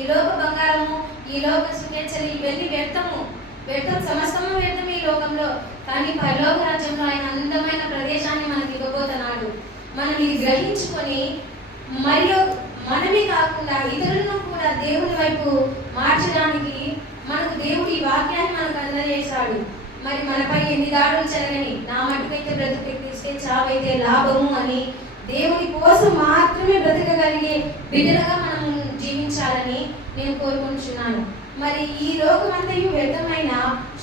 ఈ లోక బంగారము, ఈ లోక సుఖేచ్ఛలు ఇవన్నీ వ్యర్థం, సమస్తము వ్యర్థం ఈ లోకంలో. కానీ పరలోక రాజ్యంలో ఆయన అందమైన ప్రదేశాన్ని మనకి ఇవ్వబోతున్నాడు. మనం ఇది గ్రహించుకొని మరియు మనమే కాకుండా ఇతరులను కూడా దేవుని వైపు మార్చడానికి మనకు దేవుడు ఈ వాక్యాన్ని మనకు అందజేశాడు. మరి మనపై ఎన్ని దాడులు జరగని, నా మటుకైతే బ్రతుకెక్కిస్తే చావైతే లాభము అని దేవుని కోసం మాత్రమే బ్రతకగలిగే బిడ్డలుగా మనం జీవించాలని నేను కోరుకుంటున్నాను. మరి ఈ లోకమంతయు వ్యర్థమైన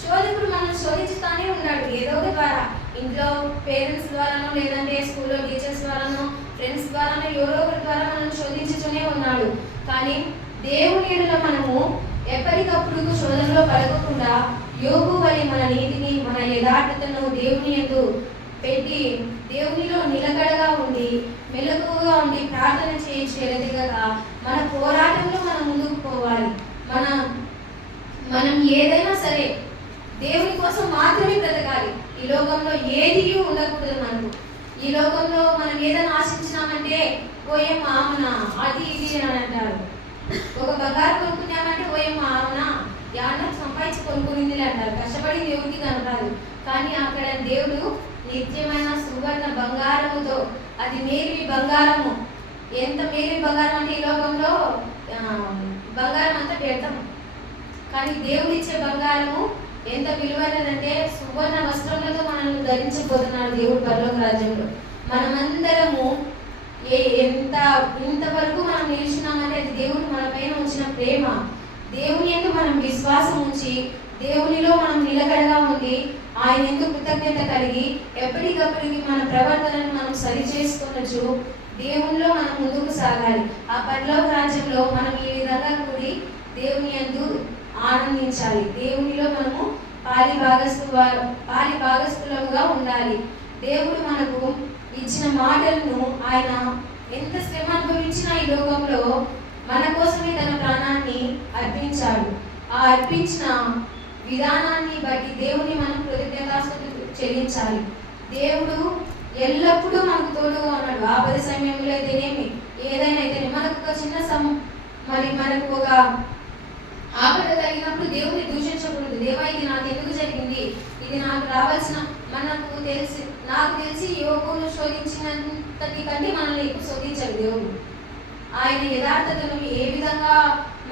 శోధకుడు మనం శోధించుతానే ఉన్నాడు. ఏదో ఒక ద్వారా, ఇంట్లో పేరెంట్స్ ద్వారానో, లేదంటే స్కూల్లో టీచర్స్ ద్వారానో, ఫ్రెండ్స్ ద్వారానో, ఎవరో ఒకరి ద్వారా మనం శోధించుతూనే ఉన్నాడు. కానీ దేవుని ఎడల మనము ఎప్పటికప్పుడు శోధనలో పడకుండా యోగు వలె మన నీతిని, మన యథార్థతను దేవుని యందు పెట్టి దేవునిలో నిలకడగా ఉండి మెలకువగా ఉండి ప్రార్థన చేయగలగా మన పోరాటంలో మనం ముందుకు పోవాలి. మనం ఏదైనా సరే దేవుని కోసం మాత్రమే బ్రతకాలి. ఈ లోకంలో ఏది ఉండకూడదు. మనకు ఈ లోకంలో మనం ఏదైనా ఆశించినామంటే ఓయమ్మ ఆమన అది ఇది అని అంటారు. ఒక బంగారు కొనుక్కున్నామంటే ఓయమ్మ ఆమన యాన్న సంపాదించి కొనుక్కునింది అంటారు. కష్టపడి దేవుడికి కనపడాలి. కానీ అక్కడ దేవుడు నిత్యమైన సువర్ణ బంగారముతో, అది మేలిమి బంగారము. ఎంత మేలిమి బంగారం అంటే ఈ లోకంలో బంగారం అంతా పెడతాం. కానీ దేవుడు ఇచ్చే బంగారము ఎంత విలువైనదంటే సువర్ణ వస్త్రములతో మనల్ని ధరించబోతున్నాడు దేవుడు పరలోక రాజ్యంలో. మనమందరము ఇంతవరకు మనం నిలిచినామంటే అది దేవుడు మన పైన ఉంచిన ప్రేమ. దేవుని యందు మనం విశ్వాసం ఉంచి దేవునిలో మనం నిలకడగా ఉండి ఆయన యందు కృతజ్ఞత కలిగి ఎప్పటికప్పటికి మన ప్రవర్తనను మనం సరి చేసుకొనొచ్చు దేవునిలో మనం ముందుకు సాగాలి. ఆ పరలోక రాజ్యంలో మనం ఈ విధంగా కూడి దేవుని యందు ఆనందించాలి. దేవునిలో మనము పాలి భాగస్థులుగా ఉండాలి. దేవుడు మనకు ఇచ్చిన మాటలను ఆయన ఎంత శ్రమ అనుభవించినా ఈ లోకంలో మన కోసమే తన ప్రాణాన్ని అర్పించాడు. ఆ అర్పించిన విధానాన్ని బట్టి దేవుని మనం కృతజ్ఞతాస్తుతులు చెల్లించాలి. దేవుడు ఎల్లప్పుడూ మనకు తోడుగా ఉన్నాడు. ఆపద సమయంలో అయితేనేమి, ఏదైనా అయితేనే మనకు ఒక చిన్న మనకు ఒక ఆపద కలిగినప్పుడు దేవుని దూషించకూడదు. దేవా ఇది నాకు ఎందుకు జరిగింది, ఇది నాకు రావాల్సిన, నాకు తెలిసి యోగును శోధించినంతటి కంటే మనల్ని ఎక్కువ శోధించాడు దేవుడు. ఆయన యథార్థతను ఏ విధంగా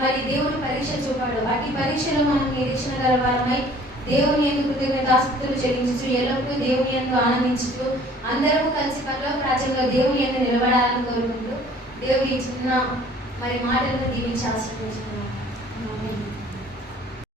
మరి దేవుడు పరీక్ష చూపాడు, అటు పరీక్షలో మనం నిరీక్షణ గలవారమై దేవుని యందు కృతజ్ఞతాస్తుతులు చెల్లించు ఎల్లప్పుడూ దేవుని యందు ఆనందించుతూ అందరూ కలిసి పరలోక రాజ్యంలో దేవుని యందు నిలబడాలని కోరుకుంటూ దేవుడి చిన్న మరి మాటలను దీవించి ఆశీర్వదించుకున్నాను.